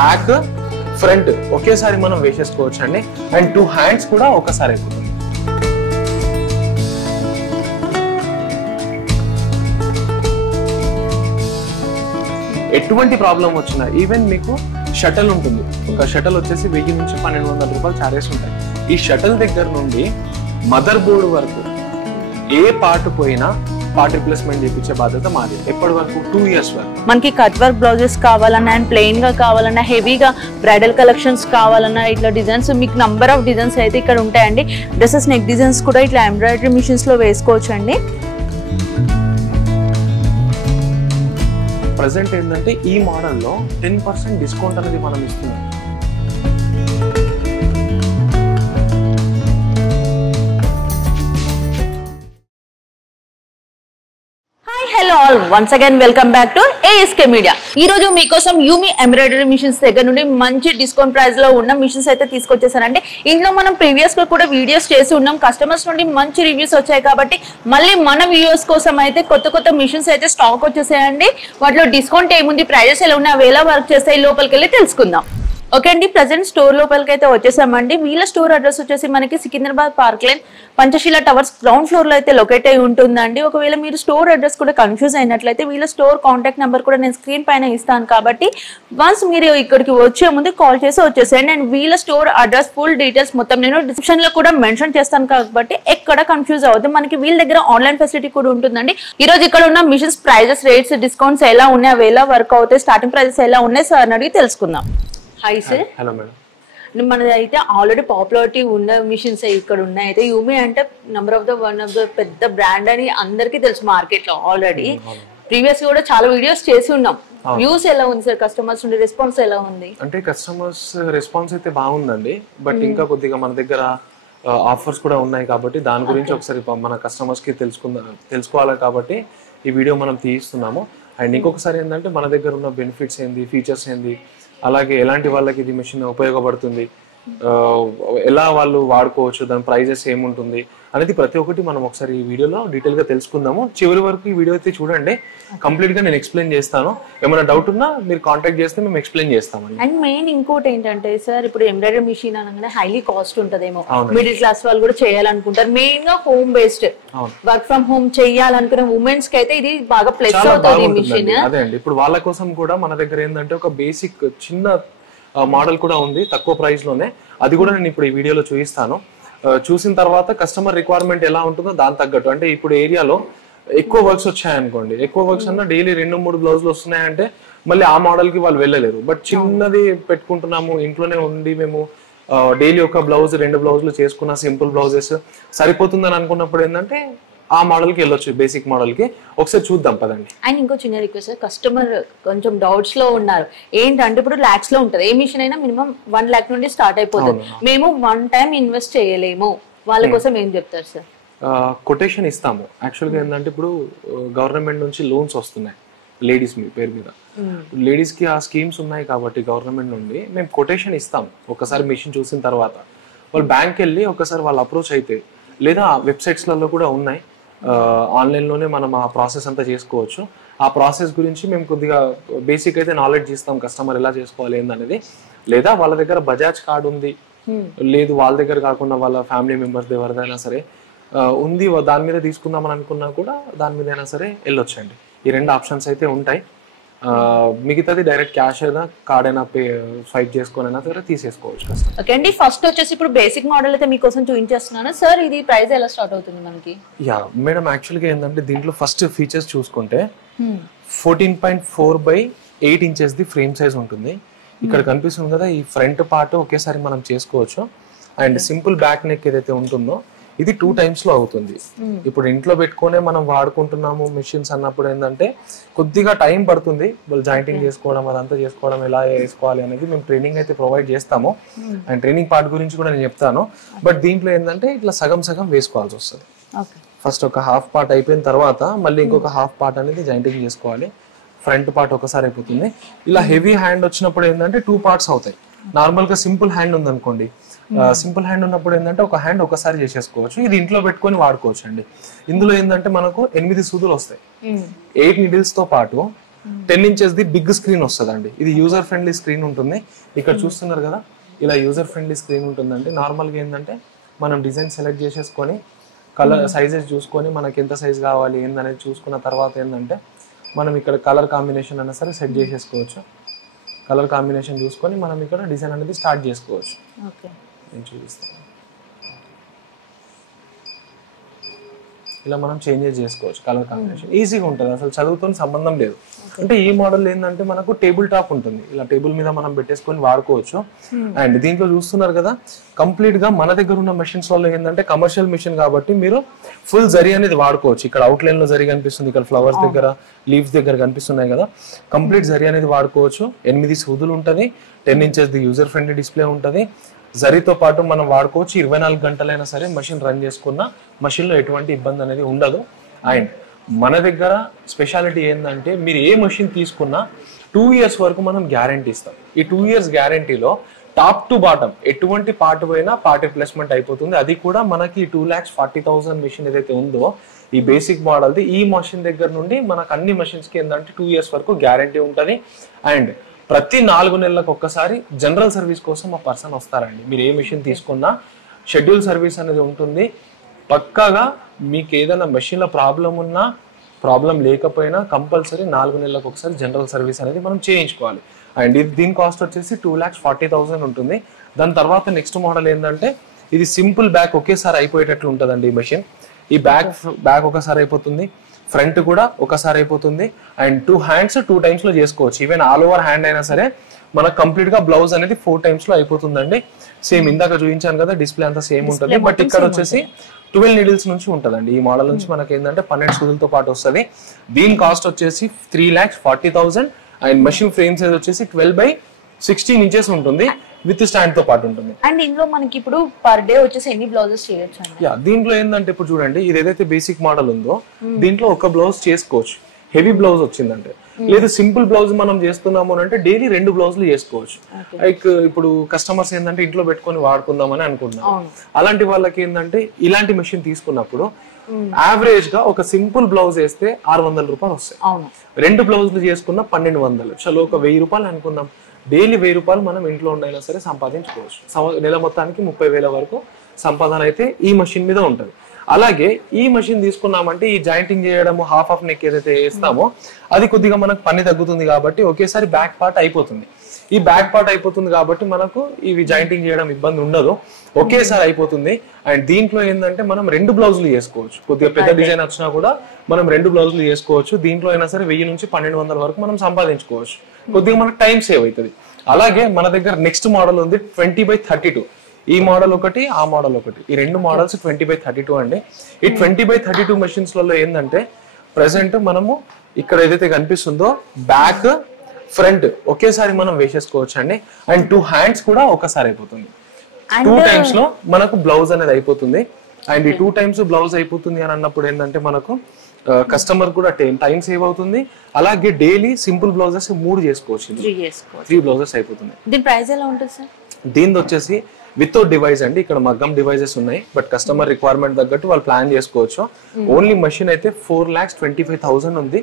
Back front ఒకేసారి మనం వేసేసుకోవచ్చు అండి. అండ్ 2 హ్యాండ్స్ కూడా ఒకసారి అయిపోతుంది. ఎటువంటి ప్రాబ్లం వచ్చినా ఈవెన్ మీకు షటల్ ఉంటుంది. ఒక షటల్ వచ్చేసి 1000 నుంచి 1200 రూపాయలు చార్జెస్ ఉంటాయి. ఈ షటల్ దగ్గర నుండి మదర్ బోర్డు వరకు ఏ పార్ట్ పోయినా పార్ట్ రిప్లేస్మెంట్ చేయించే బాధ్యత మాది. ఎప్పటి వరకు 2 ఇయర్స్ వరకు. మనకి కట్ వర్క్ బ్లౌజెస్ కావాలన్నా అండ్ ప్లెయిన్ గా కావాలన్నా హెవీగా బ్రైడల్ కలెక్షన్స్ కావాలన్నా ఇట్లా డిజైన్స్ మీకు నంబర్ ఆఫ్ డిజైన్స్ అయితే ఇక్కడ ఉంటాయండి. డ్రెస్సెస్ నెక్ డిజైన్స్ కూడా ఇట్లా ఎంబ్రాయిడరీ మిషన్స్ లో వేసుకోవచ్చు అండి. ప్రెసెంట్ ఏంటంటే ఈ మోడల్లో 10% డిస్కౌంట్ అనేది మనం ఇస్తున్నాం. Hello all, once again welcome back to ASK media. ఈ రోజు మీకోసం యూమి ఎంబ్రాయిడరీ మిషన్స్ దగ్గర నుండి మంచి డిస్కౌంట్ ప్రైస్ లో ఉన్న మిషన్స్ అయితే తీసుకొచ్చేసారంటే ఇందులో మనం ప్రీవియస్ గా కూడా వీడియోస్ చేసి ఉన్నాం. కస్టమర్స్ నుండి మంచి రివ్యూస్ వచ్చాయి కాబట్టి మళ్ళీ మన వ్యూవర్స్ కోసం అయితే కొత్త మిషన్స్ అయితే స్టాక్ వచ్చేసాయండి. వాటిలో డిస్కౌంట్ ఏముంది, ప్రైజెస్ ఎలా ఉన్నాయి, అవి ఎలా వర్క్ చేస్తాయి లోపలికి వెళ్ళి తెలుసుకుందాం. ఓకే అండి, ప్రజెంట్ స్టోర్ లోపలికి అయితే వచ్చేసామండి. వీళ్ళ స్టోర్ అడ్రస్ వచ్చేసి మనకి Secunderabad park line Panchsheel towers ground floor లో అయితే లొకేట్ అయి ఉంటుందండి. ఒకవేళ మీరు స్టోర్ అడ్రస్ కూడా కన్ఫ్యూజ్ అయినట్లయితే వీళ్ళ స్టోర్ కాంటాక్ట్ నెంబర్ కూడా నేను స్క్రీన్ పైన ఇస్తాను కాబట్టి వన్స్ మీరు ఇక్కడికి వచ్చే ముందు కాల్ చేసి వచ్చేసేయండి. అండ్ వీళ్ళ స్టోర్ అడ్రస్ ఫుల్ డీటెయిల్స్ మొత్తం నేను డిస్క్రిప్షన్ లో కూడా మెన్షన్ చేస్తాను కాబట్టి ఎక్కడ కన్ఫ్యూజ్ అవ్వద్దు. మనకి వీళ్ళ దగ్గర ఆన్లైన్ ఫెసిలిటీ కూడా ఉంటుందండి. ఈ రోజు ఇక్కడ ఉన్న మిషన్స్ ప్రైజెస్, రేట్స్, డిస్కౌంట్స్ ఎలా ఉన్నాయి, అవి ఎలా వర్క్ అవుతాయి, స్టార్టింగ్ ప్రైజెస్ ఎలా ఉన్నాయి సార్ అని అడిగి తెలుసుకుందాం. Hi sir. Hello madam. మనది అయితే ఆల్రెడీ పాపులారిటీ ఉన్న మిషన్స్ ఇక్కడ ఉన్నాయి. అయితే యూమి అంటే వన్ ఆఫ్ ద పెద్ద బ్రాండ్ అని అందరికీ తెలుసు మార్కెట్ లో. ఆల్రెడీ ప్రీవియస్ కూడా చాలా వీడియోస్ చేసి ఉన్నాం. వ్యూస్ ఎలా ఉంది సార్, కస్టమర్స్ నుండి రెస్పాన్స్ ఎలా ఉంది? అంటే కస్టమర్స్ రెస్పాన్స్ అయితే బాగుందండి. బట్ ఇంకా కొద్దిగా మన దగ్గర ఆఫర్స్ కూడా ఉన్నాయి కాబట్టి దాని గురించి ఒకసారి మన కస్టమర్స్ కి తెలుసుకోవాలి కాబట్టి ఈ వీడియో మనం తీస్తున్నాము. అండ్ ఇంకొకసారి ఏంటంటే మన దగ్గర ఉన్న బెనిఫిట్స్ ఏంది, ఫీచర్స్ ఏంది, అలాగే ఎలాంటి వాళ్ళకి ఇది మిషన్ ఉపయోగపడుతుంది, ఎలా వాళ్ళు వాడుకోవచ్చు, దాని ప్రైజెస్ ఏముంటుంది అనేది ప్రతి ఒక్కటి మనం ఒకసారి ఈ వీడియోలో డీటెయిల్ గా తెలుసుకుందాము. చివరి వరకు ఈ వీడియో అయితే చూడండి, కంప్లీట్ గా నేను ఎక్స్ప్లెయిన్ చేస్తాను. ఏమైనా డౌట్ ఉన్నా మీరు కాంటాక్ట్ చేస్తే మేము ఎక్స్ప్లెయిన్ చేస్తామండి. అండ్ మెయిన్ ఇంకోటి ఏంటంటే సార్, ఇప్పుడు ఎంబ్రాయిడరీ మిషన్ అనగానే హైలీ కాస్ట్ ఉంటదేమో, మిడిల్ క్లాస్ వాళ్ళు కూడా చేయాలనుకుంటారు. మెయిన్ గా home based work from home చేయాలనుకునే ఉమెన్స్ కి అయితే ఇది బాగా ప్లస్ అవుతుంది ఈ మిషన్. అదే అండి, ఇప్పుడు వాళ్ళ కోసం కూడా మన దగ్గర ఏంటంటే ఒక బేసిక్ చిన్న మోడల్ కూడా ఉంది తక్కువ ప్రైస్ లోనే. అది కూడా నేను ఇప్పుడు ఈ వీడియోలో చూపిస్తాను. చూసిన తర్వాత కస్టమర్ రిక్వైర్మెంట్ ఎలా ఉంటుందో దాని తగ్గట్టు, అంటే ఇప్పుడు ఏరియాలో ఎక్కువ వర్క్స్ వచ్చాయనుకోండి, ఎక్కువ వర్క్స్ అన్నా డైలీ 2-3 బ్లౌజులు వస్తున్నాయంటే మళ్ళీ ఆ మోడల్ కి వాళ్ళు వెళ్ళలేరు. బట్ చిన్నది పెట్టుకుంటున్నాము, ఇంట్లోనే ఉండి మేము డైలీ ఒక బ్లౌజ్ 2 బ్లౌజులు చేసుకున్న సింపుల్ బ్లౌజెస్ సరిపోతుందని అనుకున్నప్పుడు ఏంటంటే ఆ మోడల్ కి వెళ్ళొచ్చు, బేసిక్ మోడల్ కి. ఒకసారి చూద్దాం పదండి. అండ్ ఇంకో చిన్న రిక్వెస్ట్, కస్టమర్ కొంచెం డౌట్స్ లో ఉన్నారు. ఏంటంటే ఇప్పుడు లాక్స్ లో ఉంటది, ఏ మిషన్ అయినా మినిమం 1 lakh నుండి స్టార్ట్ అయిపోతుంది. మేము 1 time ఇన్వెస్ట్ చేయలేము, వాళ్ళ కోసం ఏం చెప్తారు సార్? కొటేషన్ ఇస్తాము. యాక్చువల్గా ఏంటంటే ఇప్పుడు గవర్నమెంట్ నుంచి లోన్స్ వస్తున్నాయి లేడీస్ మీ పేరు మీద. లేడీస్ కి ఆ స్కీమ్స్ ఉన్నాయి కాబట్టి గవర్నమెంట్ నుండి మేము కొటేషన్ ఇస్తాం. ఒకసారి మిషన్ చూసిన తర్వాత వాళ్ళు బ్యాంక్ వెళ్ళి ఒకసారి వాళ్ళు అప్రోచ్ అయితే, లేదా వెబ్సైట్స్లలో కూడా ఉన్నాయి, ఆన్లైన్లోనే మనం ఆ ప్రాసెస్ అంతా చేసుకోవచ్చు. ఆ ప్రాసెస్ గురించి మేము కొద్దిగా బేసిక్ అయితే నాలెడ్జ్ ఇస్తాం, కస్టమర్ ఎలా చేసుకోవాలి ఏందనేది. లేదా వాళ్ళ దగ్గర బజాజ్ కార్డు ఉంది, లేదు వాళ్ళ దగ్గర కాకుండా వాళ్ళ ఫ్యామిలీ మెంబర్స్ ఎవరిదైనా సరే ఉంది, దాని మీద తీసుకుందామని అనుకున్నా కూడా దాని మీద అయినా సరే వెళ్ళొచ్చండి. ఈ 2 ఆప్షన్స్ అయితే ఉంటాయి. మిగతాది డైరెక్ట్ క్యాష్ అయినా కార్డ్ అయినా స్వైప్ చేసుకునైనా సరే తీసేసుకోవచ్చు. ఓకే అండి, ఫస్ట్ వచ్చేసి ఇప్పుడు బేసిక్ మోడల్ అయితే మీకోసం చూపించేస్తున్నాను సార్. ఇది ప్రైస్ ఎలా స్టార్ట్ అవుతుంది మనకి? యా మేడం, యాక్చువల్గా ఏంటంటే దీంట్లో ఫస్ట్ ఫీచర్స్ చూసుకుంటే 14.4/8 inches ది ఫ్రేమ్ సైజ్ ఉంటుంది. ఇక్కడ కనిపిస్తుంది కదా, ఈ ఫ్రంట్ పార్ట్ ఒకేసారి మనం చేసుకోవచ్చు. అండ్ సింపుల్ బ్యాక్ నెక్ ఏదైతే ఉంటుందో ఇది 2 times లో అవుతుంది. ఇప్పుడు ఇంట్లో పెట్టుకునే మనం వాడుకుంటున్నాము మిషన్స్ అన్నప్పుడు ఏంటంటే కొద్దిగా టైం పడుతుంది. వాళ్ళు జాయింటింగ్ చేసుకోవడం అదంతా చేసుకోవడం, ఎలా వేసుకోవాలి అనేది మేము ట్రైనింగ్ అయితే ప్రొవైడ్ చేస్తాము. అండ్ ట్రైనింగ్ పార్ట్ గురించి కూడా నేను చెప్తాను. బట్ దీంట్లో ఏంటంటే ఇట్లా సగం వేసుకోవాల్సి వస్తుంది. ఫస్ట్ ఒక హాఫ్ పార్ట్ అయిపోయిన తర్వాత మళ్ళీ ఇంకొక హాఫ్ పార్ట్ అనేది జాయింటింగ్ చేసుకోవాలి. ఫ్రంట్ పార్ట్ ఒకసారి అయిపోతుంది. ఇలా హెవీ హ్యాండ్ వచ్చినప్పుడు ఏంటంటే 2 parts అవుతాయి. నార్మల్ గా సింపుల్ హ్యాండ్ ఉంది అనుకోండి, సింపుల్ హ్యాండ్ ఉన్నప్పుడు ఏంటంటే ఒక హ్యాండ్ ఒకసారి చేసేసుకోవచ్చు. ఇది ఇంట్లో పెట్టుకొని వాడుకోవచ్చు అండి. ఇందులో ఏంటంటే మనకు 8 సూదులు వస్తాయి. 8 needles తో పాటు 10 inches ది బిగ్ స్క్రీన్ వస్తుందండి. ఇది యూజర్ ఫ్రెండ్లీ స్క్రీన్ ఉంటుంది. ఇక్కడ చూస్తున్నారు కదా, ఇలా యూజర్ ఫ్రెండ్లీ స్క్రీన్ ఉంటుందండి. నార్మల్గా ఏంటంటే మనం డిజైన్ సెలెక్ట్ చేసేసుకొని కలర్ సైజెస్ చూసుకొని మనకి ఎంత సైజ్ కావాలి ఏందనేది చూసుకున్న తర్వాత ఏంటంటే మనం ఇక్కడ కలర్ కాంబినేషన్ అయినా సరే సెట్ చేసేసుకోవచ్చు. కలర్ కాంబినేషన్ చూసుకొని మనం ఇక్కడ డిజైన్ అనేది స్టార్ట్ చేసుకోవచ్చు. నేను చూపిస్తాను. ఇలా మనం చేంజెస్ చేసుకోవచ్చు. కలర్ కాంబినేషన్ ఈజీగా ఉంటుంది, అసలు చదువుతో సంబంధం లేదు. అంటే ఈ మోడల్ ఏంటంటే మనకు టేబుల్ టాప్ ఉంటుంది, ఇలా టేబుల్ మీద మనం పెట్టేసుకొని వాడుకోవచ్చు. అండ్ దీంట్లో చూస్తున్నారు కదా, కంప్లీట్ గా మన దగ్గర ఉన్న మెషిన్స్ వల్ల ఏంటంటే కమర్షియల్ మిషన్ కాబట్టి మీరు ఫుల్ జరీ అనేది వాడుకోవచ్చు. ఇక్కడ అవుట్ లైన్ లో జరీ కనిపిస్తుంది, ఇక్కడ ఫ్లవర్స్ దగ్గర లీవ్స్ దగ్గర కనిపిస్తున్నాయి కదా, కంప్లీట్ జరీ అనేది వాడుకోవచ్చు. 8 సూదులు ఉంటుంది, 10 inches the user friendly display ఉంటుంది. జరీతో పాటు మనం వాడుకోవచ్చు. 24 గంటలైనా సరే మషిన్ రన్ చేసుకున్న మషిన్ లో ఎటువంటి ఇబ్బంది అనేది ఉండదు. అండ్ మన దగ్గర స్పెషాలిటీ ఏంటంటే మీరు ఏ మషిన్ తీసుకున్నా 2 years వరకు మనం గ్యారంటీ ఇస్తాం. ఈ 2 years గ్యారంటీలో టాప్ టు బాటమ్ ఎటువంటి పార్ట్ పోయినా పార్ట్ రిప్లేస్మెంట్ అయిపోతుంది. అది కూడా మనకి 2,40,000 మిషన్ ఏదైతే ఉందో ఈ బేసిక్ మోడల్ది, ఈ మషిన్ దగ్గర నుండి మనకు అన్ని మషిన్స్ కి ఏంటంటే 2 years వరకు గ్యారంటీ ఉంటుంది. అండ్ ప్రతి 4 నెలలకు ఒక్కసారి జనరల్ సర్వీస్ కోసం ఆ పర్సన్ వస్తారండి. మీరు ఏ మిషన్ తీసుకున్నా షెడ్యూల్ సర్వీస్ అనేది ఉంటుంది. పక్కాగా మీకు ఏదైనా మెషిన్లో ప్రాబ్లం ఉన్నా ప్రాబ్లం లేకపోయినా కంపల్సరీ 4 నెలలకు ఒకసారి జనరల్ సర్వీస్ అనేది మనం చేయించుకోవాలి. అండ్ ఇది దీని కాస్ట్ వచ్చేసి 2,40,000 ఉంటుంది. దాని తర్వాత నెక్స్ట్ మోడల్ ఏంటంటే ఇది సింపుల్ బ్యాక్ ఒకేసారి అయిపోయేటట్లు ఉంటుందండి ఈ మెషిన్. ఈ బ్యాక్ ఒకసారి అయిపోతుంది, ఫ్రంట్ కూడా ఒకసారి అయిపోతుంది. అండ్ 2 hands 2 times లో చేసుకోవచ్చు. ఈవెన్ ఆల్ ఓవర్ హ్యాండ్ అయినా సరే మనకు కంప్లీట్ గా బ్లౌజ్ అనేది 4 times లో అయిపోతుందండి. సేమ్ ఇందాక చూపించాను కదా, డిస్ప్లే అంతా సేమ్ ఉంటుంది. బట్ ఇక్కడ వచ్చేసి 12 needles నుంచి ఉంటుందండి. ఈ మోడల్ నుంచి మనకి ఏంటంటే 12 సూదులతో పాటు వస్తుంది. దీని కాస్ట్ వచ్చేసి 3,40,000. అండ్ మెషిన్ ఫ్రేమ్ సైజ్ వచ్చేసి 12/16 inches ఉంటుంది, విత్ స్టాండ్ తో పాటు ఉంటుంది. అండ్ ఇందులో మనకి ఇప్పుడు పర్ డే వచ్చేసి ఎన్ని బ్లౌజెస్ చేయొచ్చు? యా, దీంట్లో ఏంటంటే ఇప్పుడు చూడండి, ఇది ఏదైతే బేసిక్ మోడల్ ఉందో దీంట్లో ఒక బ్లౌజ్ చేసుకోవచ్చు. హెవీ బ్లౌజ్ వచ్చిందంటే, లేదు సింపుల్ బ్లౌజ్ మనం చేస్తున్నాము అంటే డైలీ 2 బ్లౌజులు చేసుకోవచ్చు. లైక్ ఇప్పుడు కస్టమర్స్ ఏంటంటే ఇంట్లో పెట్టుకొని వాడుకుందామని అనుకుంటున్నాం. అలాంటి వాళ్ళకి ఏంటంటే ఇలాంటి మెషిన్ తీసుకున్నప్పుడు యావరేజ్ గా ఒక సింపుల్ బ్లౌజ్ వేస్తే 600 రూపాయలు వస్తాయి. 2 బ్లౌజులు చేసుకున్న 1,200. చలో ఒక 1,000 రూపాయలు అనుకుందాం. డైలీ 1,000 రూపాయలు మనం ఇంట్లో ఉండైనా సరే సంపాదించుకోవచ్చు. నెల మొత్తానికి 30,000 వరకు సంపాదన అయితే ఈ మషిన్ మీద ఉంటుంది. అలాగే ఈ మషిన్ తీసుకున్నామంటే ఈ జాయింటింగ్ చేయడం, హాఫ్ ఆఫ్ నెక్ ఏదైతే వేస్తామో అది కొద్దిగా మనకు పని తగ్గుతుంది కాబట్టి ఒకేసారి బ్యాక్ పార్ట్ అయిపోతుంది. ఈ బ్యాక్ పార్ట్ అయిపోతుంది కాబట్టి మనకు ఇవి జాయింటింగ్ చేయడం ఇబ్బంది ఉండదు, ఒకేసారి అయిపోతుంది. అండ్ దీంట్లో ఏంటంటే మనం 2 బ్లౌజులు చేసుకోవచ్చు. కొద్దిగా పెద్ద డిజైన్ వచ్చినా కూడా మనం 2 బ్లౌజులు చేసుకోవచ్చు. దీంట్లో అయినా సరే 1000 నుంచి 1,200 వరకు మనం సంపాదించుకోవచ్చు. కొద్దిగా మనకు టైం సేవ్ అవుతుంది. అలాగే మన దగ్గర నెక్స్ట్ మోడల్ ఉంది 20/32. ఈ మోడల్ ఒకటి, ఆ మోడల్ ఒకటి, ఈ 2 మోడల్స్ 20/32 అండి. ఈ 20/32 మెషిన్స్ లలో ఏంటంటే ప్రెసెంట్ మనము ఇక్కడ ఏదైతే కనిపిస్తుందో బ్యాక్ ఫ్రంట్ ఒకేసారి మనం వేసేసుకోవచ్చు అండి. అండ్ 2 hands కూడా ఒకసారి అయిపోతుంది. 2 times లో మనకు బ్లౌజ్ అనేది అయిపోతుంది. అండ్ ఈ 2 times బ్లౌజ్ అయిపోతుంది అని అన్నప్పుడు ఏంటంటే మనకు కస్టమర్ కూడా టైం సేవ్ అవుతుంది. అలాగే డైలీ సింపుల్ బ్లౌజెస్ 3 చేసుకోవచ్చు, 3 బ్లౌజెస్ అయిపోతుంది. దీని ప్రైస్ ఎలా ఉంటుంది సార్? దీని వచ్చేసి వితౌట్ డివైస్ అండి. ఇక్కడ మగ్గం డివైజెస్ ఉన్నాయి, బట్ కస్టమర్ రిక్వైర్మెంట్ తగ్గట్టు వాళ్ళు ప్లాన్ చేసుకోవచ్చు. ఓన్లీ మెషిన్ అయితే 4,25,000 ఉంది,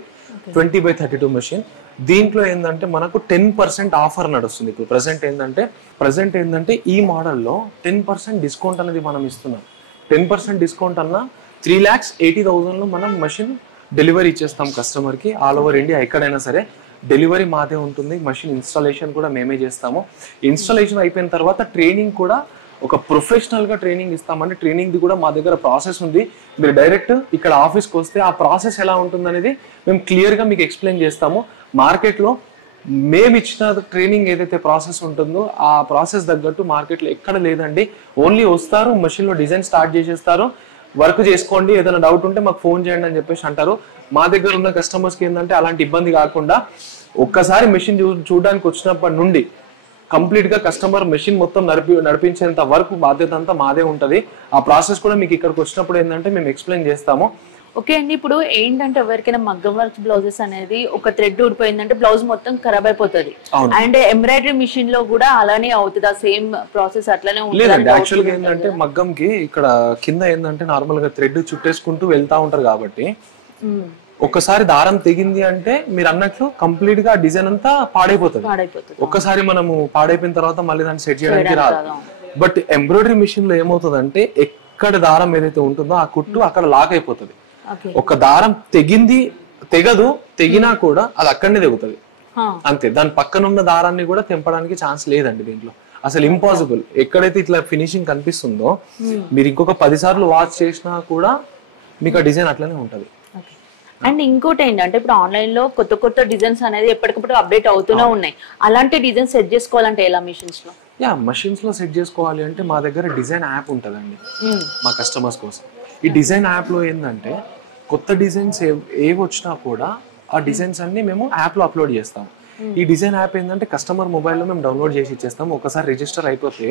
20/32 మెషిన్. దీంట్లో ఏంటంటే మనకు 10% ఆఫర్ నడుస్తుంది. ఇప్పుడు ప్రెసెంట్ ఏంటంటే ఈ మోడల్లో 10% డిస్కౌంట్ అనేది మనం ఇస్తున్నాం. 10% డిస్కౌంట్ అన్న 3,80,000 లో మనం మెషిన్ డెలివరీ ఇచ్చేస్తాం కస్టమర్ కి. ఆల్ ఓవర్ ఇండియా ఎక్కడైనా సరే డెలివరీ మాదే ఉంటుంది. మెషిన్ ఇన్స్టాలేషన్ కూడా మేమే చేస్తాము. ఇన్స్టాలేషన్ అయిపోయిన తర్వాత ట్రైనింగ్ కూడా ఒక ప్రొఫెషనల్ గా ట్రైనింగ్ ఇస్తామంటే ట్రైనింగ్ ది కూడా మా దగ్గర ప్రాసెస్ ఉంది. మీరు డైరెక్ట్ ఇక్కడ ఆఫీస్కి వస్తే ఆ ప్రాసెస్ ఎలా ఉంటుంది అనేది మేము క్లియర్ గా మీకు ఎక్స్ప్లెయిన్ చేస్తాము. మార్కెట్ లో మేము ఇచ్చిన ట్రైనింగ్ ఏదైతే ప్రాసెస్ ఉంటుందో ఆ ప్రాసెస్ తగ్గట్టు మార్కెట్ లో ఎక్కడ లేదండి. ఓన్లీ వస్తారు, మెషిన్ లో డిజైన్ స్టార్ట్ చేసేస్తారు, వర్క్ చేసుకోండి, ఏదైనా డౌట్ ఉంటే మాకు ఫోన్ చేయండి అని చెప్పేసి అంటారు. మా దగ్గర ఉన్న కస్టమర్స్కి ఏంటంటే అలాంటి ఇబ్బంది కాకుండా ఒక్కసారి మెషిన్ చూడడానికి వచ్చినప్పటి నుండి కంప్లీట్ గా కస్టమర్ మెషిన్ మొత్తం నడిపించేంత వరకు బాధ్యత అంతా మాదే ఉంటది. ఆ ప్రాసెస్ కూడా మీకు ఇక్కడికి వచ్చినప్పుడు ఏంటంటే మేము ఎక్స్ప్లెయిన్ చేస్తాము. ఓకే అండి, ఇప్పుడు ఏంటంటే ఎవరికైనా మగ్గం వర్క్ బ్లౌజెస్ అనేది ఒక థ్రెడ్ ఊడిపోయిందంటే బ్లౌజ్ మొత్తం ఖరాబ్ అయిపోతుంది. అండ్ ఎంబ్రాయిడరీ మిషన్ లో కూడా అలానే అవుతుంది, ఆ సేమ్ ప్రాసెస్ అట్లానే ఉంటుంది. యాక్చువల్ గా ఏంటంటే మగ్గం కి ఇక్కడ కింద ఏంటంటే నార్మల్ గా థ్రెడ్ చుట్టేసుకుంటూ వెళ్తా ఉంటారు కాబట్టి ఒక్కసారి దారం తెగింది అంటే మీరు అన్నట్లు కంప్లీట్ గా డిజైన్ అంతా పాడైపోతుంది. ఒక్కసారి మనము పాడైపోయిన తర్వాత మళ్ళీ దాన్ని సెట్ చేయడానికి రాదు. బట్ ఎంబ్రాయిడరీ మిషన్ లో ఏమవుతుందంటే ఎక్కడ దారం ఏదైతే ఉంటుందో ఆ కుట్టు అక్కడ లాక్ అయిపోతుంది. ఒక దారం తెగదు, తెగినా కూడా అది అక్కడనే తెగుతుంది అంతే. దాని పక్కన ఉన్న దారాన్ని కూడా తెంపడానికి ఛాన్స్ లేదండి దీంట్లో, అసలు ఇంపాసిబుల్. ఎక్కడైతే ఇట్లా ఫినిషింగ్ కనిపిస్తుందో మీరు ఇంకొక 10 సార్లు వాచ్ చేసినా కూడా మీకు ఆ డిజైన్ అట్లనే ఉంటది. అండ్ ఇంకోటి ఏంటంటే ఇప్పుడు ఆన్లైన్ లో కొత్త కొత్త డిజైన్స్ అనేది ఎప్పటికప్పుడు అప్డేట్ అవుతూనే ఉన్నాయి. అలాంటి డిజైన్స్ సెట్ చేసుకోవాలంటే ఎలా మిషన్స్ లో? మషిన్స్ లో సెట్ చేసుకోవాలి అంటే మా దగ్గర డిజైన్ యాప్ ఉంటదండి మా కస్టమర్స్ కోసం. ఈ డిజైన్ యాప్ లో ఏంటంటే కొత్త డిజైన్స్ ఏవి వచ్చినా కూడా ఆ డిజైన్స్ అన్ని మేము యాప్ లో అప్లోడ్ చేస్తాం. ఈ డిజైన్ యాప్ ఏంటంటే కస్టమర్ మొబైల్లో మేము డౌన్లోడ్ చేసి ఇచ్చేస్తాం. ఒకసారి రిజిస్టర్ అయిపోతే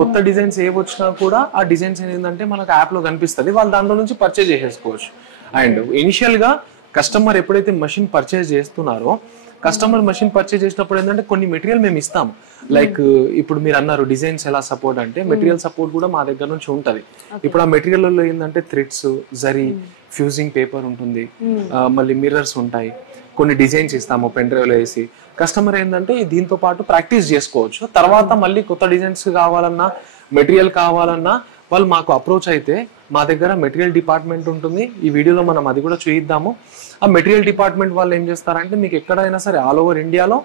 కొత్త డిజైన్స్ ఏవి వచ్చినా కూడా ఆ డిజైన్స్ ఏంటంటే మనకు యాప్ లో కనిపిస్తుంది, వాళ్ళు దాంట్లో నుంచి పర్చేజ్ చేసేసుకోవచ్చు. అండ్ ఇనిషియల్ గా కస్టమర్ ఎప్పుడైతే మషిన్ పర్చేజ్ చేస్తున్నారో కస్టమర్ మషిన్ పర్చేజ్ చేసినప్పుడు ఏంటంటే కొన్ని మెటీరియల్ మేము ఇస్తాము. లైక్ ఇప్పుడు మీరు అన్నారు డిజైన్స్ ఎలా సపోర్ట్ అంటే మెటీరియల్ సపోర్ట్ కూడా మా దగ్గర నుంచి ఉంటది. ఇప్పుడు ఆ మెటీరియల్ లో ఏంటంటే థ్రెడ్స్, జరీ, ఫ్యూజింగ్ పేపర్ ఉంటుంది, మళ్ళీ మిర్రర్స్ ఉంటాయి, కొన్ని డిజైన్స్ ఇస్తాము పెన్ డ్రైవ్ లో వేసి. కస్టమర్ ఏంటంటే దీంతో పాటు ప్రాక్టీస్ చేసుకోవచ్చు. తర్వాత మళ్ళీ కొత్త డిజైన్స్ కావాలన్నా మెటీరియల్ కావాలన్నా వాళ్ళు మాకు అప్రోచ్ అయితే మా దగ్గర మెటీరియల్ డిపార్ట్మెంట్ ఉంటుంది. ఈ వీడియోలో మనం అది కూడా చూయిద్దాము. ఆ మెటీరియల్ డిపార్ట్మెంట్ వాళ్ళు ఏం చేస్తారంటే మీకు ఎక్కడైనా సరే ఆల్ ఓవర్ ఇండియాలో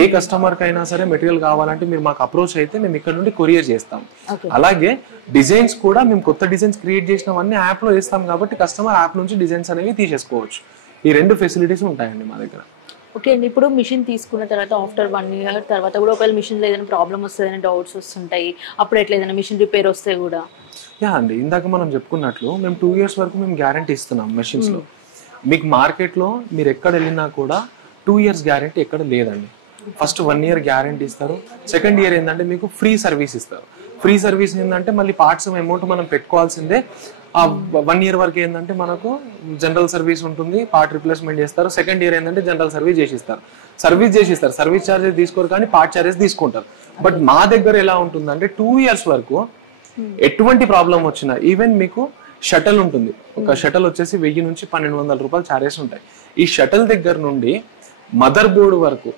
ఏ కస్టమర్ కైనా సరే మెటీరియల్ కావాలంటే మీరు మాకు అప్రోచ్ అయితే మేము ఇక్కడ నుండి కొరియర్ చేస్తాం. అలాగే డిజైన్స్ కూడా మేము కొత్త డిజైన్స్ క్రియేట్ చేసినవన్నీ యాప్ లో వేస్తాం కాబట్టి కస్టమర్ యాప్ నుంచి డిజైన్స్ అనేవి తీసేసుకోవచ్చు. ఈ 2 ఫెసిలిటీస్ ఉంటాయండి మా దగ్గర. ఓకే అండి, ఇప్పుడు మిషన్ తీసుకున్న తర్వాత ఆఫ్టర్ 1 year తర్వాత కూడా ఒకవేళ మిషన్ లో ఏదైనా ప్రాబ్లమ్ వస్తుందని డౌట్స్ వస్తుంటాయి, అప్పుడు ఎట్లా ఏదైనా మిషన్ రిపేర్ వస్తే కూడా? అండి ఇందాక మనం చెప్పుకున్నట్లు మేము 2 years వరకు మేము గ్యారంటీ ఇస్తున్నాం మెషిన్స్ లో. మీకు మార్కెట్ లో మీరు ఎక్కడ వెళ్ళినా కూడా 2 years గ్యారంటీ ఎక్కడ లేదండి. ఫస్ట్ 1 year గ్యారంటీ ఇస్తారు. సెకండ్ ఇయర్ ఏంటంటే మీకు ఫ్రీ సర్వీస్ ఇస్తారు. ఫ్రీ సర్వీస్ ఏంటంటే మళ్ళీ పార్ట్స్ అమౌంట్ మనం పెట్టుకోవాల్సిందే. ఆ 1 year వరకు ఏంటంటే మనకు జనరల్ సర్వీస్ ఉంటుంది, పార్ట్ రిప్లేస్మెంట్ చేస్తారు. సెకండ్ ఇయర్ ఏంటంటే జనరల్ సర్వీస్ చేసిస్తారు. సర్వీస్ ఛార్జెస్ తీసుకోరు కానీ పార్ట్ ఛార్జెస్ తీసుకుంటారు. బట్ మా దగ్గర ఎలా ఉంటుందంటే 2 years వరకు ఎటువంటి ప్రాబ్లం వచ్చినా ఈవెన్ మీకు షటల్ ఉంటుంది. ఒక షటల్ వచ్చేసి 1000 నుంచి 1200 రూపాయలు ఛార్జెస్ ఉంటాయి. ఈ షటల్ దగ్గర నుండి మదర్ బోర్డు వరకు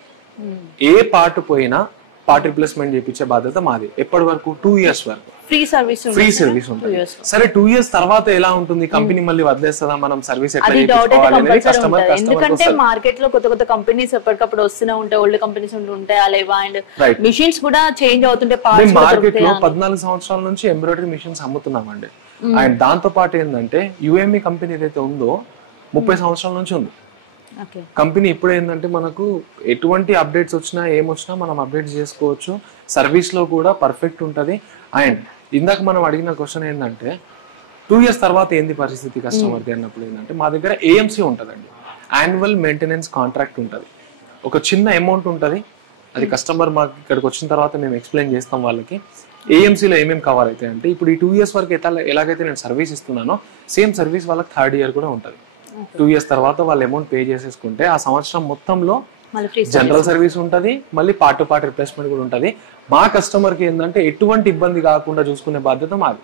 ఏ పార్ట్ పోయినా పార్ట్ రిప్లేస్మెంట్ చేయించే బాధ్యత మాది. ఎప్పటి వరకు? 2 years వరకు ఫ్రీ సర్వీస్ ఉంటుంది. సరే 2 years తర్వాత ఎలా ఉంటుంది? కంపెనీ మళ్ళీ వదిలేస్తుందా? మనం సర్వీస్ ఎందుకంటే మార్కెట్ లో కొత్త కొత్త కంపెనీస్ ఎప్పటికప్పుడు వస్తూనే ఉంటాయి, ఓల్డ్ కంపెనీస్ ఉంటాయి, అలాగే అండ్ మిషన్స్ కూడా చేంజ్ అవుతుంటే మార్కెట్ లో 14 సంవత్సరాల నుంచి ఎంబ్రాయిడరీ మిషన్స్ అమ్ముతున్నామండి. అండ్ దాంతో పాటు ఏంటంటే యుఎంఈ కంపెనీ ఏదైతే ఉందో 30 సంవత్సరాల నుంచి ఉంది కంపెనీ. ఇప్పుడు ఏంటంటే మనకు ఎటువంటి అప్డేట్స్ వచ్చినా ఏమొచ్చినా మనం అప్డేట్ చేసుకోవచ్చు. సర్వీస్ లో కూడా పర్ఫెక్ట్ ఉంటుంది. అండ్ ఇందాక మనం అడిగిన క్వశ్చన్ ఏంటంటే 2 years తర్వాత ఏంది పరిస్థితి కస్టమర్ది అన్నప్పుడు ఏంటంటే మా దగ్గర ఏఎంసీ ఉంటుందండి, యాన్యువల్ మెయింటెనెన్స్ కాంట్రాక్ట్ ఉంటుంది. ఒక చిన్న అమౌంట్ ఉంటుంది, అది కస్టమర్ మాకు ఇక్కడికి వచ్చిన తర్వాత మేము ఎక్స్ప్లెయిన్ చేస్తాం వాళ్ళకి. ఏఎంసీలో ఏమేమి కవర్ అవుతాయి అంటే ఇప్పుడు ఈ 2 years వరకు ఎలాగైతే నేను సర్వీస్ ఇస్తున్నానో సేమ్ సర్వీస్ వాళ్ళకి 3rd year కూడా ఉంటుంది. 2 years తర్వాత వాళ్ళు అమౌంట్ పే చేసేసుకుంటే ఆ సంవత్సరం మొత్తంలో జనరల్ సర్వీస్ ఉంటుంది, మళ్ళీ పార్ట్ టు పార్ట్ రిప్లేస్మెంట్ కూడా ఉంటుంది. మా కస్టమర్ కి ఏంటంటే ఎటువంటి ఇబ్బంది కాకుండా చూసుకునే బాధ్యత మాది.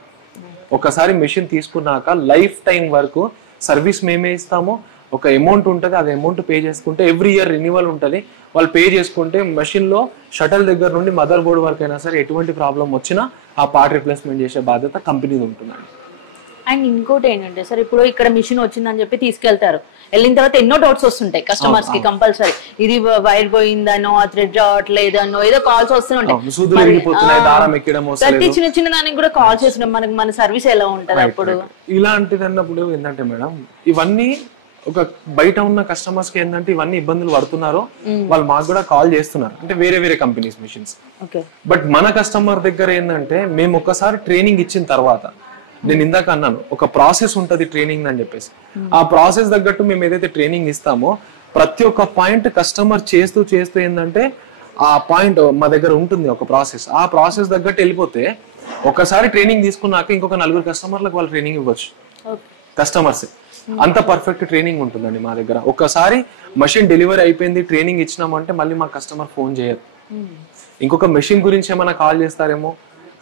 ఒకసారి మెషిన్ తీసుకున్నాక లైఫ్ టైం వరకు సర్వీస్ మేమే ఇస్తాము. ఒక అమౌంట్ ఉంటుంది, అది అమౌంట్ పే చేసుకుంటే ఎవ్రీ ఇయర్ రెన్యువల్ ఉంటుంది. వాళ్ళు పే చేసుకుంటే మెషిన్ లో షటల్ దగ్గర నుండి మదర్ బోర్డ్ వరకు అయినా సరే ఎటువంటి ప్రాబ్లం వచ్చినా ఆ పార్ట్ రిప్లేస్మెంట్ చేసే బాధ్యత కంపెనీది ఉంటుందండి. అండ్ ఇంకోటి ఏంటంటే సార్ ఇప్పుడు ఇక్కడ మిషన్ వచ్చిందని చెప్పి తీసుకెళ్తారు, వెళ్ళిన తర్వాత ఎన్నో డౌట్స్ వస్తుంటాయి కస్టమర్స్ కి. కంపల్సరీ ఇది వైర్ పోయిందనో, ఆ థ్రెడ్ రావట్లేదనో ఏదో కాల్స్ వస్తుంటాయి. ప్రతి చిన్న చిన్న దానికి కూడా కాల్ చేస్తున్నాం, మనకి మన సర్వీస్ ఎలా ఉంటది అప్పుడు? ఇలాంటిది అన్నప్పుడు ఏంటంటే మేడం ఇవన్నీ ఒక బయట ఉన్న కస్టమర్స్ కి ఏంటంటే ఇవన్నీ ఇబ్బందులు పడుతున్నారు, వాళ్ళు మాకు కూడా కాల్ చేస్తున్నారు, అంటే వేరే వేరే కంపెనీస్ మిషన్స్. బట్ మన కస్టమర్ దగ్గర ఏంటంటే మేము ఒకసారి ట్రైనింగ్ ఇచ్చిన తర్వాత, నేను ఇందాక అన్నాను ఒక ప్రాసెస్ ఉంటది ట్రైనింగ్ అని చెప్పేసి, ఆ ప్రాసెస్ తగ్గట్టు మేము ఏదైతే ట్రైనింగ్ ఇస్తామో ప్రతి ఒక్క పాయింట్ కస్టమర్ చేస్తూ చేస్తూ ఏంటంటే ఆ పాయింట్ మా దగ్గర ఉంటుంది ఒక ప్రాసెస్. ఆ ప్రాసెస్ తగ్గట్టు వెళ్ళిపోతే ఒకసారి ట్రైనింగ్ తీసుకున్నాక ఇంకొక 4 కస్టమర్లకు వాళ్ళు ట్రైనింగ్ ఇవ్వచ్చు కస్టమర్స్. అంత పర్ఫెక్ట్ ట్రైనింగ్ ఉంటుందండి మా దగ్గర. ఒకసారి మెషిన్ డెలివరీ అయిపోయింది ట్రైనింగ్ ఇచ్చినామంటే మళ్ళీ మా కస్టమర్ ఫోన్ చేయరు. ఇంకొక మెషిన్ గురించి ఏమైనా కాల్ చేస్తారేమో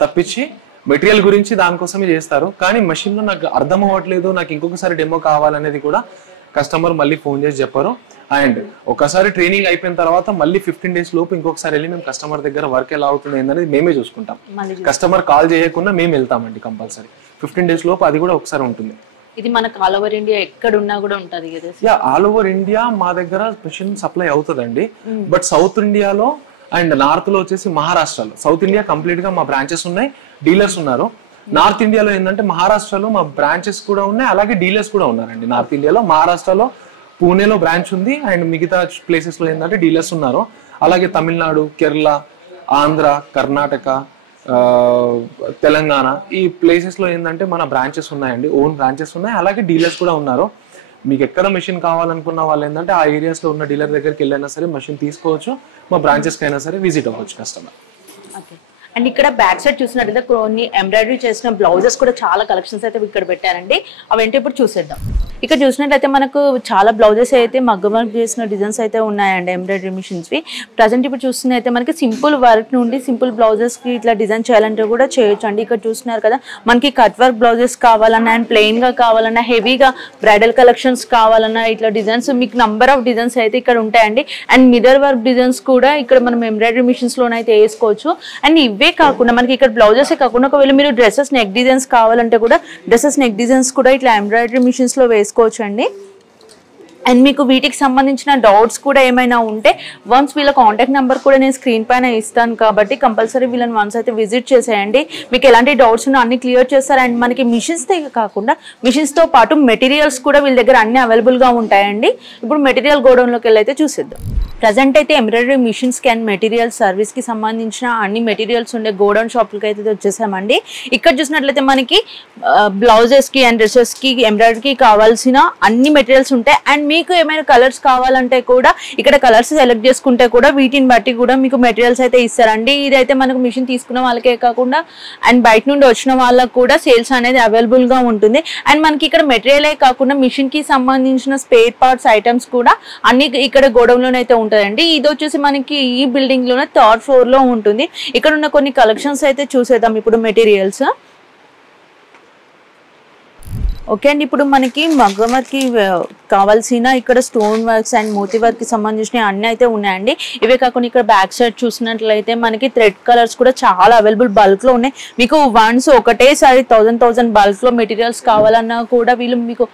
తప్పించి మెటీరియల్ గురించి దానికోసమే చేస్తారు. కానీ మెషిన్ లో నాకు అర్థం అవ్వట్లేదు, నాకు ఇంకొకసారి డెమో కావాలనేది కూడా కస్టమర్ మళ్ళీ ఫోన్ చేసి చెప్పరు. అండ్ ఒకసారి ట్రైనింగ్ అయిపోయిన తర్వాత మళ్ళీ 15 days లోపు ఇంకొకసారి వెళ్ళి మేము కస్టమర్ దగ్గర వర్క్ ఎలా అవుతుంది ఏంటనేది మేమే చూసుకుంటాం. కస్టమర్ కాల్ చేయకుండా మేము వెళ్తామండి కంపల్సరీ. 15 days లోపు అది కూడా ఒకసారి ఉంటుంది. ఇది మనకు ఆల్ ఓవర్ ఇండియా ఎక్కడ ఉన్నా కూడా ఉంటది కదా? యా, ఆల్ ఓవర్ ఇండియా మా దగ్గర మిషన్ సప్లై అవుతుందండి. బట్ సౌత్ ఇండియాలో అండ్ నార్త్ లో వచ్చేసి మహారాష్ట్రలో, సౌత్ ఇండియా కంప్లీట్ గా మా బ్రాంచెస్ ఉన్నాయి, డీలర్స్ ఉన్నారు. నార్త్ ఇండియాలో ఏంటంటే మహారాష్ట్రలో మా బ్రాంచెస్ కూడా ఉన్నాయి, అలాగే డీలర్స్ కూడా ఉన్నారండి. నార్త్ ఇండియాలో మహారాష్ట్రలో పూణేలో బ్రాంచ్ ఉంది అండ్ మిగతా ప్లేసెస్ లో ఏంటంటే డీలర్స్ ఉన్నారు. అలాగే తమిళనాడు, కేరళ, ఆంధ్ర, కర్ణాటక, తెలంగాణ ఈ ప్లేసెస్ లో ఏంటంటే మన బ్రాంచెస్ ఉన్నాయండి, ఓన్ బ్రాంచెస్ ఉన్నాయి, అలాగే డీలర్స్ కూడా ఉన్నారు. మీకు ఎక్కడ మెషిన్ కావాలనుకున్న వాళ్ళు ఏంటంటే ఆ ఏరియాస్ లో ఉన్న డీలర్ దగ్గరికి వెళ్ళైనా సరే మెషిన్ తీసుకోవచ్చు, మా బ్రాంచెస్ కైనా సరే విజిట్ అవ్వచ్చు కస్టమర్. అండ్ ఇక్కడ బ్యాక్ సైడ్ చూసినట్లయితే కొన్ని ఎంబ్రాయిడరీ చేసిన బ్లౌజెస్ కూడా చాలా కలెక్షన్స్ అయితే ఇక్కడ పెట్టారండి. అవేంటి ఇప్పుడు చూసేద్దాం. ఇక్కడ చూసినట్లయితే మనకు చాలా బ్లౌజెస్ అయితే మగ్గం వర్క్ చేసిన డిజైన్స్ అయితే ఉన్నాయండి ఎంబ్రాయిడరీ మిషన్స్వి. ప్రజెంట్ ఇప్పుడు చూస్తున్నైతే మనకి సింపుల్ వర్క్ నుండి సింపుల్ బ్లౌజెస్కి ఇట్లా డిజైన్ చేయాలంటే కూడా చేయొచ్చు అండి. ఇక్కడ చూస్తున్నారు కదా, మనకి కట్ వర్క్ బ్లౌజెస్ కావాలన్నా అండ్ ప్లెయిన్గా కావాలన్నా, హెవీగా బ్రైడల్ కలెక్షన్స్ కావాలన్నా ఇట్లా డిజైన్స్ మీకు నంబర్ ఆఫ్ డిజైన్స్ అయితే ఇక్కడ ఉంటాయండి. అండ్ మిర్రర్ వర్క్ డిజైన్స్ కూడా ఇక్కడ మనం ఎంబ్రాయిడరీ మిషన్స్లోనైతే వేసుకోవచ్చు. అండ్ ఇవే కాకుండా మనకి ఇక్కడ బ్లౌజెస్ కాకుండా ఒకవేళ మీరు డ్రెస్సెస్ నెక్ డిజైన్స్ కావాలంటే కూడా డ్రెస్సెస్ నెక్ డిజైన్స్ కూడా ఇట్లా ఎంబ్రాయిడరీ మిషన్స్ లో వేసుకోవచ్చు అండి. అండ్ మీకు వీటికి సంబంధించిన డౌట్స్ కూడా ఏమైనా ఉంటే వన్స్ వీళ్ళ కాంటాక్ట్ నెంబర్ కూడా నేను స్క్రీన్ పైన ఇస్తాను కాబట్టి కంపల్సరీ వీళ్ళని వన్స్ అయితే విజిట్ చేసేయండి. మీకు ఎలాంటి డౌట్స్ ఉన్నా అన్ని క్లియర్ చేస్తారు. అండ్ మనకి మిషన్స్తో కాకుండా మిషన్స్తో పాటు మెటీరియల్స్ కూడా వీళ్ళ దగ్గర అన్ని అవైలబుల్గా ఉంటాయండి. ఇప్పుడు మెటీరియల్ గోడౌన్లోకి వెళ్ళి అయితే చూసేద్దాం. ప్రజెంట్ అయితే ఎంబ్రాయిడరీ మిషన్స్కి అండ్ మెటీరియల్ సర్వీస్కి సంబంధించిన అన్ని మెటీరియల్స్ ఉండే గోడౌన్ షాప్లకి అయితే వచ్చేసామండి. ఇక్కడ చూసినట్లయితే మనకి బ్లౌజెస్కి అండ్ డ్రెస్సెస్కి ఎంబ్రాయిడరీకి కావాల్సిన అన్ని మెటీరియల్స్ ఉంటాయి. అండ్ మీకు ఏమైనా కలర్స్ కావాలంటే కూడా ఇక్కడ కలర్స్ సెలెక్ట్ చేసుకుంటే కూడా వీటిని బట్టి కూడా మీకు మెటీరియల్స్ అయితే ఇస్తారండి. ఇదైతే మనకు మిషన్ తీసుకున్న వాళ్ళకే కాకుండా అండ్ బయట నుండి వచ్చిన వాళ్ళకు కూడా సేల్స్ అనేది అవైలబుల్గా ఉంటుంది. అండ్ మనకి ఇక్కడ మెటీరియలే కాకుండా మిషన్కి సంబంధించిన స్పేర్ పార్ట్స్ ఐటమ్స్ కూడా అన్ని ఇక్కడ గోడౌన్లోనైతే ఉంటుందండి. ఇది వచ్చేసి మనకి ఈ బిల్డింగ్ లోనే 3rd floor లో ఉంటుంది. ఇక్కడ ఉన్న కొన్ని కలెక్షన్స్ అయితే చూసేద్దాం ఇప్పుడు మెటీరియల్స్. ఓకే అండి, ఇప్పుడు మనకి మగ్గం వర్క్కి కావాల్సిన ఇక్కడ స్టోన్ వర్క్స్ అండ్ మోతీ వర్క్ కి సంబంధించిన అన్ని అయితే ఉన్నాయండి. ఇవే కాకుండా ఇక్కడ బ్యాక్ సైడ్ చూసినట్లయితే మనకి థ్రెడ్ కలర్స్ కూడా చాలా అవైలబుల్ బల్క్ లో ఉన్నాయి. మీకు వన్స్ ఒకటేసారి 1000 బల్క్ లో మెటీరియల్స్ కావాలన్నా కూడా వీళ్ళు మీకు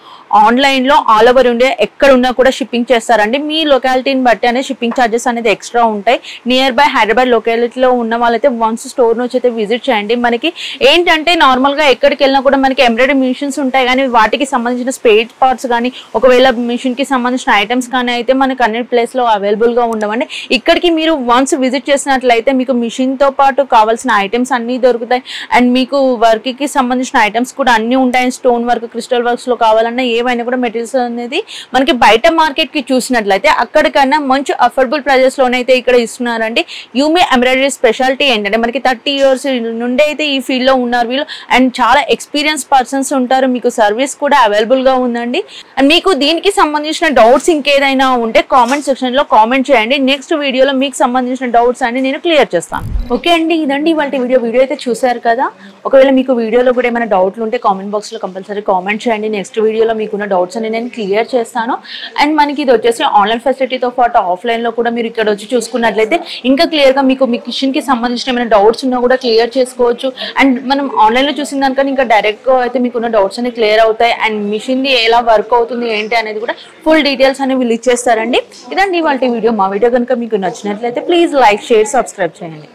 ఆన్లైన్ లో ఆల్ ఓవర్ ఇండియా ఎక్కడ ఉన్నా కూడా షిప్పింగ్ చేస్తారండి. మీ లొకాలిటీని బట్టి అనేది షిప్పింగ్ ఛార్జెస్ అనేది ఎక్స్ట్రా ఉంటాయి. నియర్ బై హైదరాబాద్ లొకాలిటీలో ఉన్న వాళ్ళైతే వన్స్ స్టోర్ నుంచి అయితే విజిట్ చేయండి. మనకి ఏంటంటే నార్మల్ గా ఎక్కడికి వెళ్ళినా కూడా మనకి ఎంబ్రాయిడరీ మిషన్స్ ఉంటాయి, కానీ వాటికి సంబంధించిన స్పేర్ పార్ట్స్ కానీ ఒకవేళ మిషన్ కి సంబంధించిన ఐటమ్స్ కానీ అయితే మనకి అన్ని ప్లేస్ లో అవైలబుల్ గా ఉండవండి. ఇక్కడికి మీరు వన్స్ విజిట్ చేసినట్లయితే మీకు మిషన్ తో పాటు కావాల్సిన ఐటమ్స్ అన్ని దొరుకుతాయి. అండ్ మీకు వర్క్ కి సంబంధించిన ఐటమ్స్ కూడా అన్ని ఉంటాయి. స్టోన్ వర్క్, క్రిస్టల్ వర్క్స్ లో కావాలన్నా ఏవైనా కూడా మెటీరియల్స్ అనేది మనకి బయట మార్కెట్ కి చూసినట్లయితే అక్కడికన్నా మంచి అఫోర్డబుల్ ప్రైజెస్ లోనైతే ఇక్కడ ఇస్తున్నారండి. యూమి ఎంబ్రాయిడరీ స్పెషాలిటీ ఏంటంటే మనకి 30 years నుండి అయితే ఈ ఫీల్డ్ లో ఉన్నారు వీళ్ళు. అండ్ చాలా ఎక్స్పీరియన్స్ పర్సన్స్ ఉంటారు. మీకు సర్వీస్ కూడా అవైలబుల్ గా ఉందండి. అండ్ మీకు దీనికి సంబంధించిన డౌట్స్ ఇంకేదైనా ఉంటే కామెంట్ సెక్షన్ లో కామెంట్ చేయండి. నెక్స్ట్ వీడియోలో మీకు సంబంధించిన డౌట్స్ అన్ని నేను క్లియర్ చేస్తాను. ఓకే అండి, ఇదండి ఇవాళ వీడియో అయితే చూసారు కదా. ఒకవేళ మీకు వీడియోలో కూడా ఏమైనా డౌట్లు ఉంటే కామెంట్ బాక్స్ లో కంపల్సరీ కామెంట్ చేయండి. నెక్స్ట్ వీడియోలో మీకున్న డౌట్స్ అన్ని నేను క్లియర్ చేస్తాను. అండ్ మనకి ఇది వచ్చేసి ఆన్లైన్ ఫెసిలిటీతో పాటు ఆఫ్లైన్ లో కూడా మీరు ఇక్కడ వచ్చి చూసుకున్నట్లయితే ఇంకా క్లియర్ గా మీకు మిషన్ కి సంబంధించిన ఏమైనా డౌట్స్ ఉన్నా కూడా క్లియర్ చేసుకోవచ్చు. అండ్ మనం ఆన్లైన్ లో చూసిన దానికన్నా ఇంకా డైరెక్ట్ గా అయితే మీకున్న డౌట్స్ అన్ని క్లియర్ అవుతాయి. అండ్ మిషన్ ఎలా వర్క్ అవుతుంది ఏంటి అనేది కూడా ఫుల్ డీటెయిల్స్ అనేవి వీళ్ళు ఇచ్చేస్తారండి. ఇదండి ఇవాళ వీడియో. మా వీడియో కనుక మీకు నచ్చినట్లయితే ప్లీజ్ లైక్, షేర్, సబ్స్క్రైబ్ చేయండి.